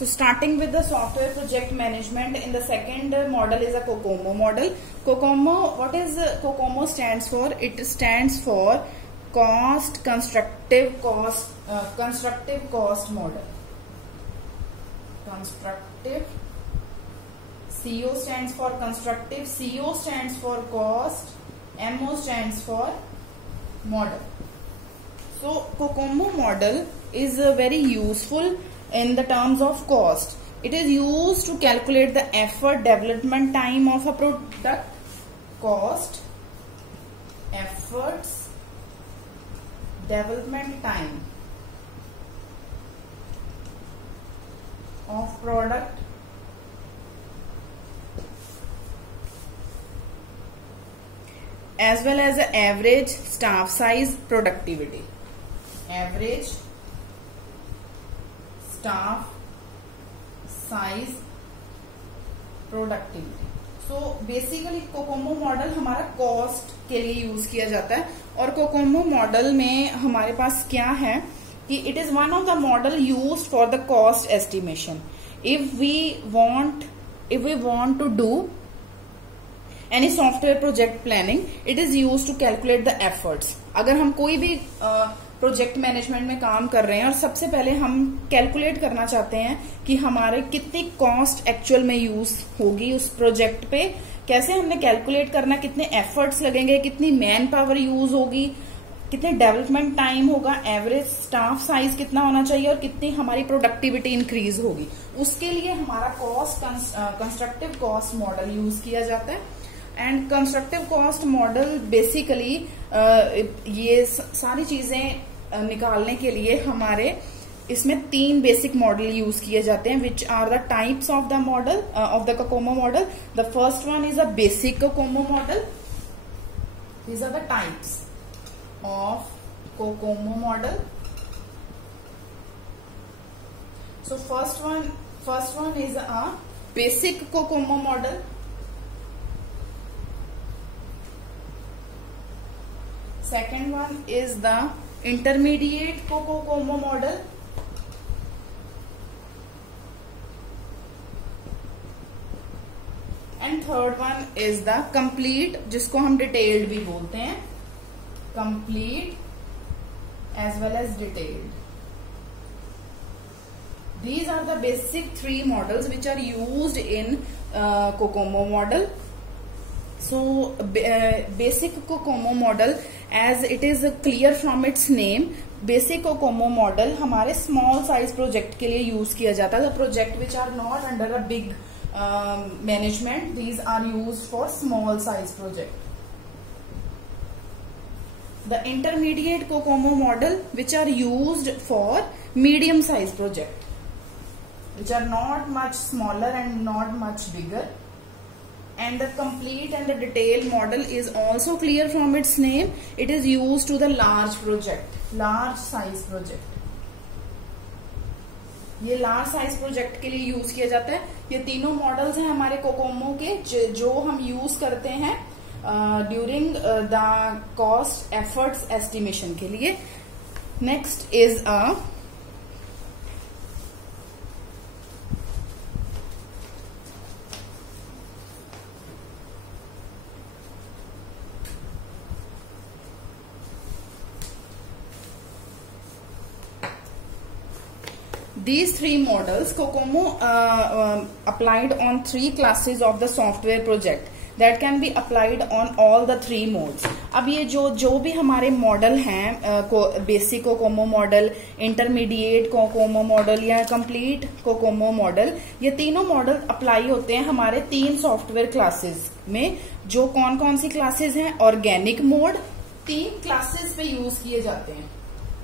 So starting with the software project management, in the second model is a COCOMO model. COCOMO, what is COCOMO stands for? It stands for constructive cost model. Constructive. CO stands for constructive, CO stands for cost, MO stands for model. So COCOMO model is very useful in the terms of cost. It is used to calculate the effort development time of a product. Cost, efforts, development time of product as well as the average staff size productivity. Average staff size productivity. So basically Kokomo model हमारा कॉस्ट के लिए यूज किया जाता है, और Kokomo model में हमारे पास क्या है कि it is one of the model used for the cost estimation. If we want to do any software project planning, it is used to calculate the efforts. अगर हम कोई भी प्रोजेक्ट मैनेजमेंट में काम कर रहे हैं और सबसे पहले हम कैलकुलेट करना चाहते हैं कि हमारे कितनी कॉस्ट एक्चुअल में यूज होगी उस प्रोजेक्ट पे, कैसे हमने कैलकुलेट करना, कितने एफर्ट्स लगेंगे, कितनी मैन पावर यूज होगी, कितने डेवलपमेंट टाइम होगा, एवरेज स्टाफ साइज कितना होना चाहिए और कितनी हमारी प्रोडक्टिविटी इंक्रीज होगी. उसके लिए हमारा कंस्ट्रक्टिव कॉस्ट मॉडल यूज किया जाता है. And constructive cost model basically ये सारी चीजें निकालने के लिए हमारे इसमें 3 बेसिक मॉडल यूज किए जाते हैं, which are the types of the model of the COCOMO model. The first one is a basic COCOMO model. These are the types of COCOMO model. So first one is a basic COCOMO model. Second one is the intermediate COCOMO model. And third one is the complete, जिसको हम detailed भी बोलते हैं, complete as well as detailed. These are the basic 3 models which are used in COCOMO model. So basic COCOMO model, as it is clear from its name, basic COCOMO model हमारे small size project के लिए यूज किया जाता है. The project which are not under a big management, these are used for small size project. The intermediate COCOMO model which are used for medium size project, which are not much smaller and not much bigger. And the complete and the detailed model is also clear from its name. It is used to the large project, large size project. ये large size project के लिए यूज किया जाता है. ये तीनों मॉडल्स हैं हमारे कोकोमो के जो हम यूज करते हैं during the cost efforts estimation के लिए. Next is a These 3 models, COCOMO applied on 3 classes of the software project that can be applied on all the 3 modes. अब ये जो भी हमारे मॉडल हैं, basic COCOMO model, intermediate COCOMO model या complete Kokomo model, ये तीनों मॉडल अप्लाई होते हैं हमारे 3 सॉफ्टवेयर क्लासेस में. जो कौन कौन सी क्लासेस हैं? ऑर्गेनिक मोड 3 क्लासेस पे यूज किए जाते हैं.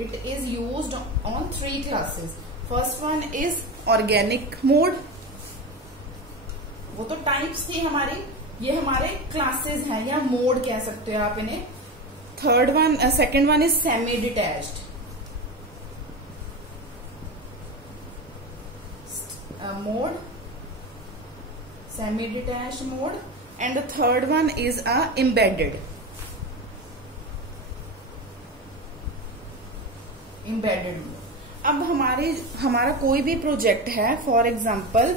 It is used on 3 classes. First one is organic mode. वो तो टाइप्स थी हमारी, ये हमारे क्लासेस हैं या मोड कह सकते हो आप इन्हें. Second one is semi detached mode, semi detached mode. And the third one is a embedded mode. अब हमारा कोई भी प्रोजेक्ट है, फॉर एग्जाम्पल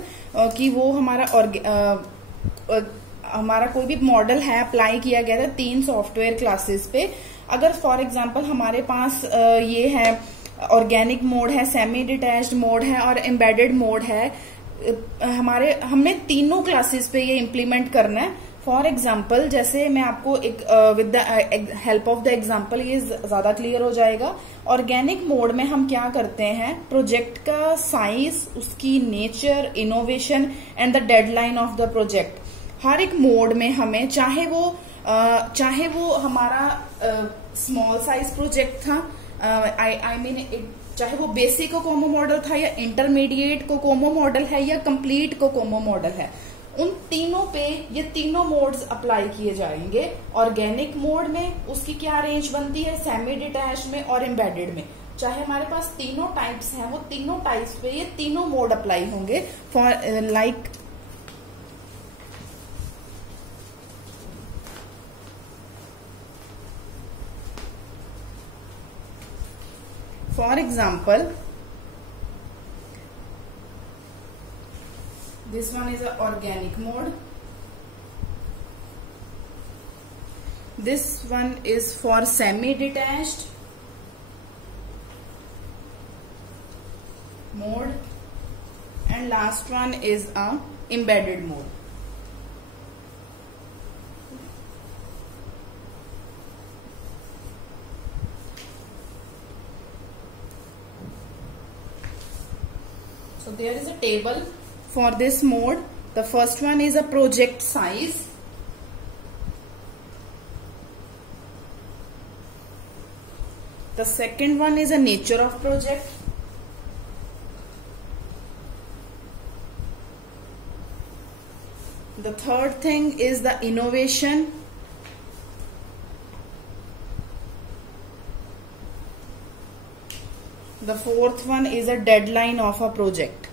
कि वो हमारा कोई भी मॉडल है, अप्लाई किया गया था 3 सॉफ्टवेयर क्लासेस पे। अगर फॉर एग्जाम्पल हमारे पास ये है ऑर्गेनिक मोड है, सेमी डिटैच्ड मोड है और एम्बेडेड मोड है, हमने तीनों क्लासेस पे ये इम्प्लीमेंट करना है। फॉर एग्जाम्पल जैसे मैं आपको एक with the help of the example ये ज्यादा क्लियर हो जाएगा। ऑर्गेनिक मोड में हम क्या करते हैं, प्रोजेक्ट का साइज, उसकी nature, innovation and the deadline of the project, हर एक मोड में हमें चाहे वो हमारा स्मॉल साइज प्रोजेक्ट था, आई मीन चाहे वो बेसिक कोकोमो मॉडल था या इंटरमीडिएट कोकोमो मॉडल है या कंप्लीट कोकोमो मॉडल है, उन तीनों पे ये तीनों मोड्स अप्लाई किए जाएंगे। ऑर्गेनिक मोड में उसकी क्या रेंज बनती है, सेमी डिटैच में और एम्बेडेड में। चाहे हमारे पास तीनों टाइप्स हैं, वो तीनों टाइप्स पे ये तीनों मोड अप्लाई होंगे। For example, this one is an organic mode. This one is for semi-detached mode, and last one is a embedded mode. So there is a table for this mode. The first one is a project size. The second one is a nature of project. The third thing is the innovation. The fourth one is a deadline of a project.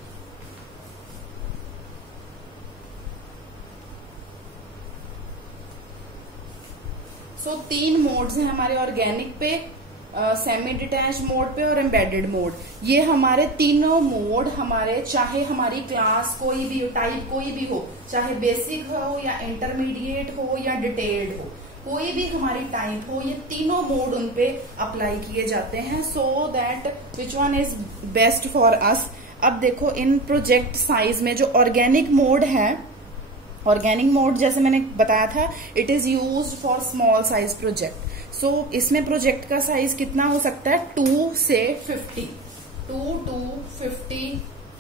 So 3 मोड्स हैं हमारे ऑर्गेनिक पे, semi detach mode पे और embedded mode. ये हमारे तीनों मोड हमारे, चाहे हमारी क्लास कोई भी टाइप कोई भी हो, चाहे बेसिक हो या इंटरमीडिएट हो या डिटेल्ड हो, कोई भी हमारी टाइप हो, ये तीनों मोड उन पे अप्लाई किए जाते हैं। So that which one is best for us. अब देखो इन प्रोजेक्ट साइज में जो ऑर्गेनिक मोड है, ऑर्गेनिक मोड जैसे मैंने बताया था, it is used for small size project. So इसमें प्रोजेक्ट का साइज कितना हो सकता है, 2 से 50, 2 to 50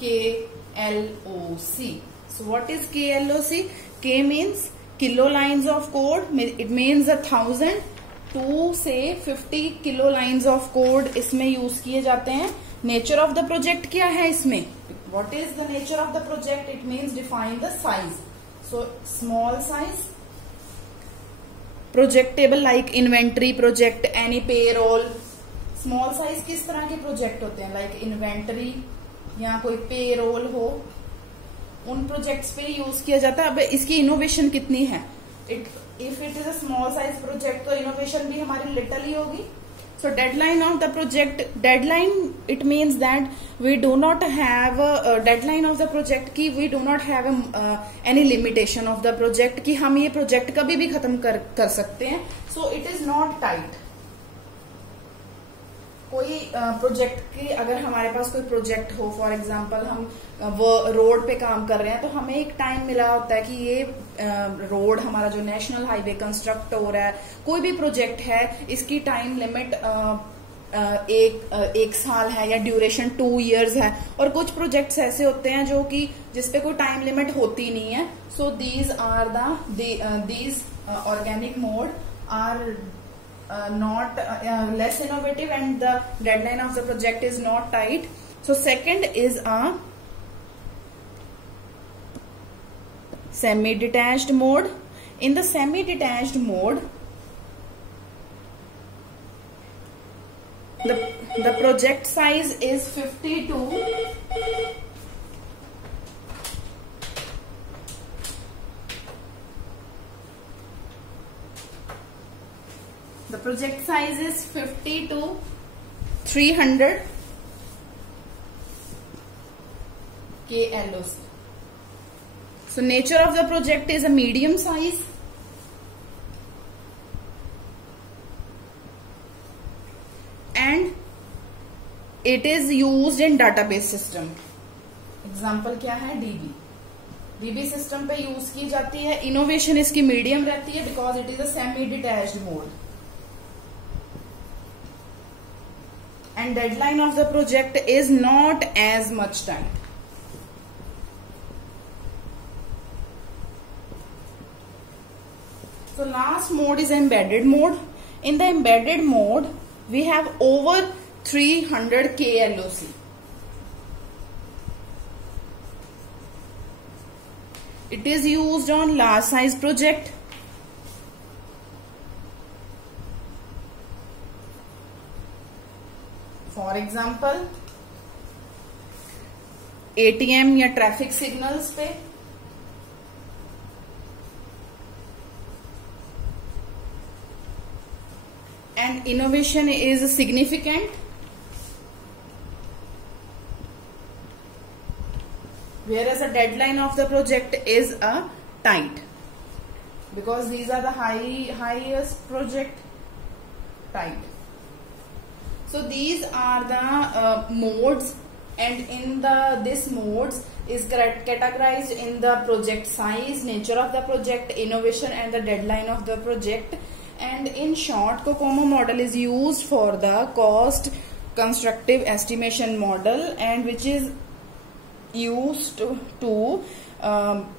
KLOC। So what is KLOC? K means kilo lines of code, it means 1000। 2 से 50 किलो लाइन्स ऑफ कोड इसमें यूज किए जाते हैं। नेचर ऑफ द प्रोजेक्ट क्या है इसमें, what is the nature of the project, it means define the size. So small size projectable like inventory project, any payroll. Small size किस तरह के प्रोजेक्ट होते हैं, लाइक इन्वेंट्री या कोई पेरोल हो, उन प्रोजेक्ट्स पे यूज किया जाता है। अब इसकी इनोवेशन कितनी है, if it is a small size project तो इनोवेशन भी हमारी लिटिल ही होगी। So deadline of the project, deadline it means that we do not have deadline of the project की we do not have any limitation of the project कि हम ये प्रोजेक्ट कभी भी खत्म कर सकते हैं। So it is not tight. कोई प्रोजेक्ट की, अगर हमारे पास कोई प्रोजेक्ट हो, फॉर एग्जांपल हम वो रोड पे काम कर रहे हैं, तो हमें एक टाइम मिला होता है कि ये रोड हमारा जो नेशनल हाईवे कंस्ट्रक्ट हो रहा है, कोई भी प्रोजेक्ट है, इसकी टाइम लिमिट एक साल है या ड्यूरेशन 2 years है। और कुछ प्रोजेक्ट्स ऐसे होते हैं जो कि जिसपे कोई टाइम लिमिट होती नहीं है। So these are these organic mode are not less innovative and the deadline of the project is not tight. So second is a semi-detached mode. In the semi-detached mode, the project size is 52 The project size is 50 to 300 KLOC. So nature of the project is a medium size. And it is used in database system. Example क्या है? DB system पे यूज की जाती है. इनोवेशन इसकी medium रहती है because it is a semi detached mode. And deadline of the project is not as much time. So last mode is embedded mode. In the embedded mode, we have over 300 KLOC. It is used on large size project. For example, ATM या traffic signals पे. And innovation is significant, whereas the deadline of the project is tight, because these are the highest project tight. So these are the modes, and in this modes is categorized in the project size, nature of the project, innovation, and the deadline of the project. And in short, COCOMO model is used for the cost constructive estimation model, and which is used to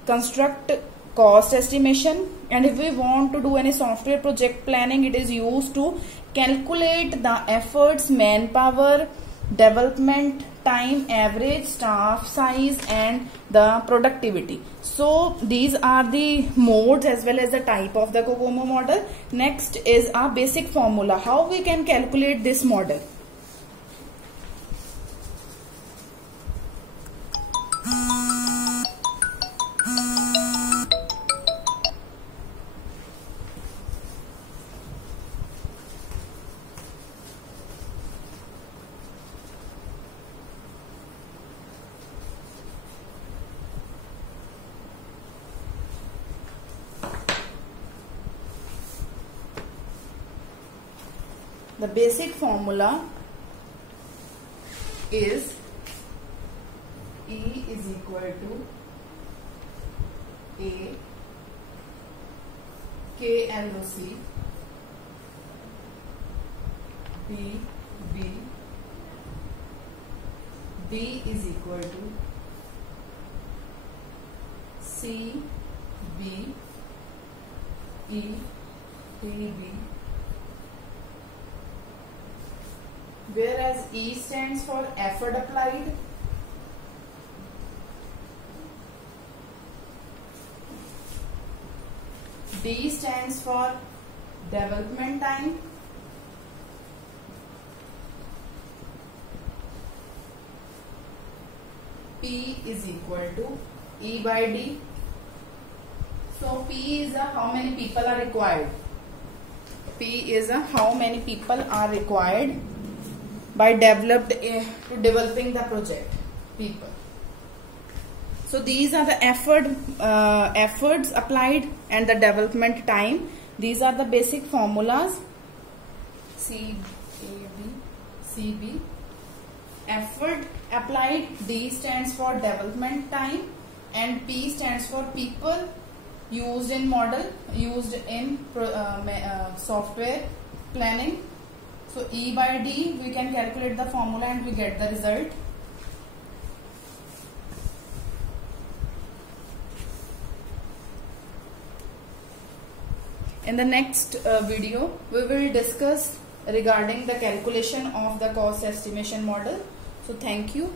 construct cost estimation. And if we want to do any software project planning, it is used to calculate the efforts, manpower, development time, average staff size, and the productivity. So these are the modes as well as the type of the COCOMO model. Next is our basic formula, how we can calculate this model. The basic formula is E is equal to A KLOC B D is equal to C B E B. Whereas E stands for effort applied, D stands for development time, P is equal to E by D. So P is how many people are required. P is how many people are required by developing the project people. So these are the efforts applied and the development time. These are the basic formulas. CB effort applied, D stands for development time, and P stands for people used in model, used in software planning. So E by D, we can calculate the formula and we get the result. In the next video, we will discuss regarding the calculation of the cost estimation model. So thank you.